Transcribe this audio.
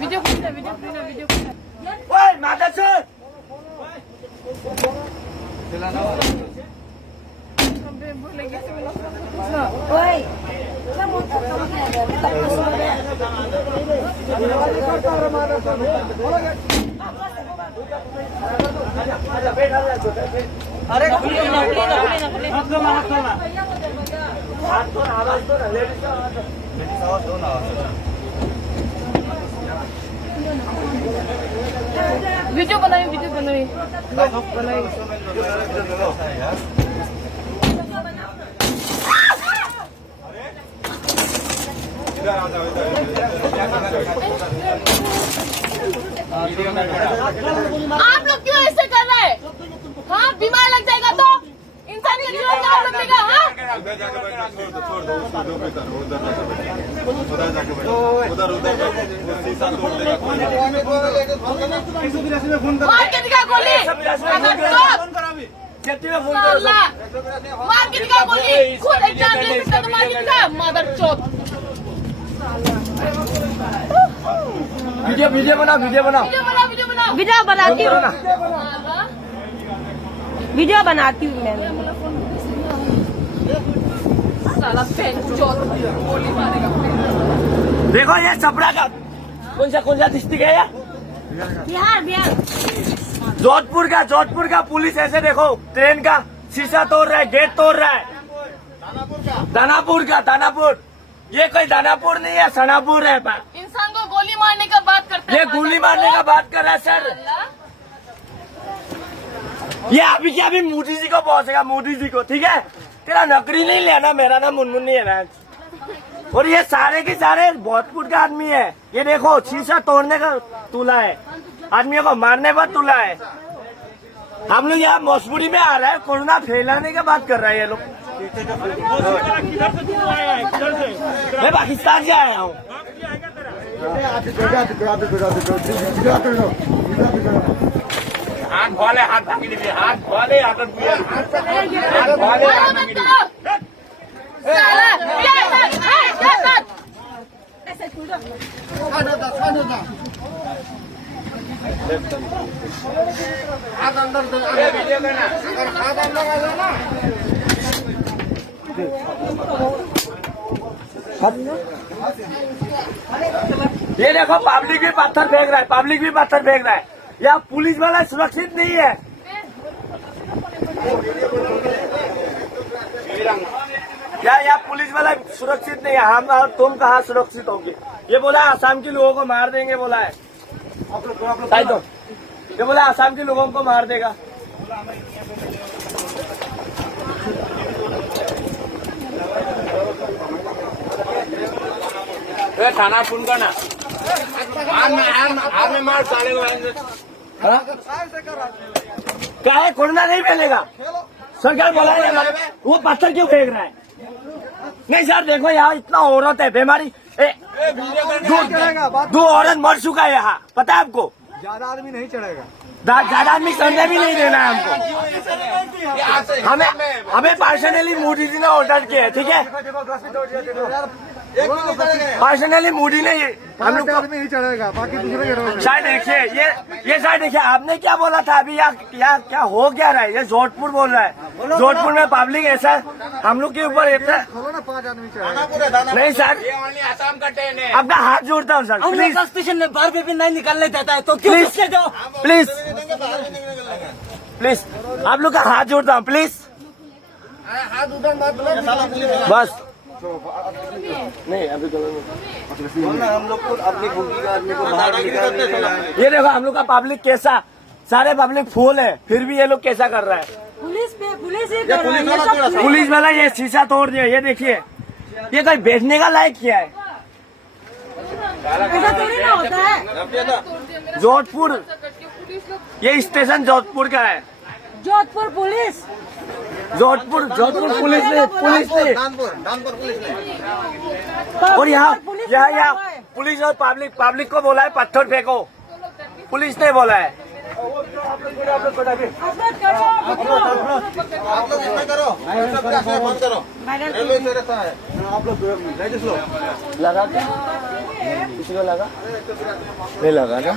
Video ओए माता चोर ओए अरे वीडियो बनाई आप लोग क्यों ऐसे कर रहे हैं? हाँ, बीमार लग जाएगा तो इंसान के जीवन का आप लगेगा। हाँ, मार के दिखा गोली, मार के दिखा गोली, खुद एक जान ले सकता तो मार के दिखा, मदर चोद। वीडियो बना वीडियो बनाती हूँ वीडियो बनाती हूँ मैं। साला पेन चोद गोली मारेगा। देखो ये छपरा का कौन सा डिस्ट्रिक्ट है यार? बिहार जोधपुर का पुलिस ऐसे देखो ट्रेन का शीशा तोड़ रहा है, गेट तोड़ रहा है। दानापुर ये कोई दानापुर नहीं है, सनापुर है। इंसान को गोली मारने का बात करता है। ये गोली मारने का बात कर रहा है सर। ये अभी क्या अभी मोदी जी को पहुंचेगा, मोदी जी को, ठीक है? तेरा नौकरी नहीं लेना, मेरा नाम मुनमुन नहीं है ना। और ये सारे के सारे भोजपुर का आदमी है। ये देखो शीशा तोड़ने का तुला है, आदमियों को मारने पर तुला है। हम लोग यहाँ मजबूरी में आ रहा है, कोरोना फैलाने का बात कर रहा है ये लोग। मैं पाकिस्तान से आया हूँ। हाथ खोले, हाथ भागी दीजिए, हाथ खोले, हाथ ये देखो पब्लिक भी पत्थर फेंक रहा है, यहाँ पुलिस वाला सुरक्षित नहीं है। यहाँ पुलिस वाला सुरक्षित नहीं है। हम और तुम कहाँ सुरक्षित होंगे? ये बोला आसाम के लोगों को मार देंगे, बोला है। तो ये बोला आसाम के लोगों को मार देगा। थाना फोन करना, में मार साले को। क्या है, कोरोना नहीं फैलेगा? सरकार बोला है वो पत्थर क्यों फेंक रहा है? नहीं सर देखो यहाँ इतना औरत है, बीमारी, दो औरत मर चुका है यहाँ, पता है आपको? ज्यादा आदमी नहीं चढ़ेगा, ज्यादा आदमी चढ़ने भी नहीं देना है हमको। हमें पर्सनली मोदी जी ने ऑर्डर किया है, ठीक है? पर्सनली मोदी ने हम लोग आदमी नहीं चढ़ेगा, बाकी दूसरे शायद देखिए ये शायद देखिए आपने क्या बोला था अभी, यहाँ क्या हो क्या रहा है? ये जोधपुर बोल रहा है, जोधपुर में पब्लिक ऐसा हम लोग के ऊपर ऐसा। खोलो ना, 5 आदमी चढ़ेगा। नहीं सर, आसाम का ट्रेन है। अपना हाथ जोड़ता हूँ सर, प्लीज। स्टेशन में बाहर पे भी नहीं निकलने देता है तो क्यों घुसते जाओ? प्लीज आप लोग का हाथ जोड़ता हूँ, प्लीज। हाथ उधर मत बस नहीं अभी तो हम लोग को अपनी भूखी का आदमी को बाहर निकालने चला है। ये देखो हम लोग का पब्लिक कैसा, सारे पब्लिक फूल है, फिर भी ये लोग कैसा कर रहा है? पुलिस वाला ये शीशा तोड़ दिया। ये देखिए ये कोई बैठने का लायक क्या है? ऐसा थोड़ी ना होता है। जोधपुर, ये स्टेशन जोधपुर का है। जोधपुर पुलिस ने दानपुर पुलिस ने। और यहाँ पुलिस और पब्लिक को बोला है पत्थर फेंको, पुलिस ने बोला है। आप लोग इसमें करो, बंद करो। आप लोग लगा किसी को लगा नहीं लगा ना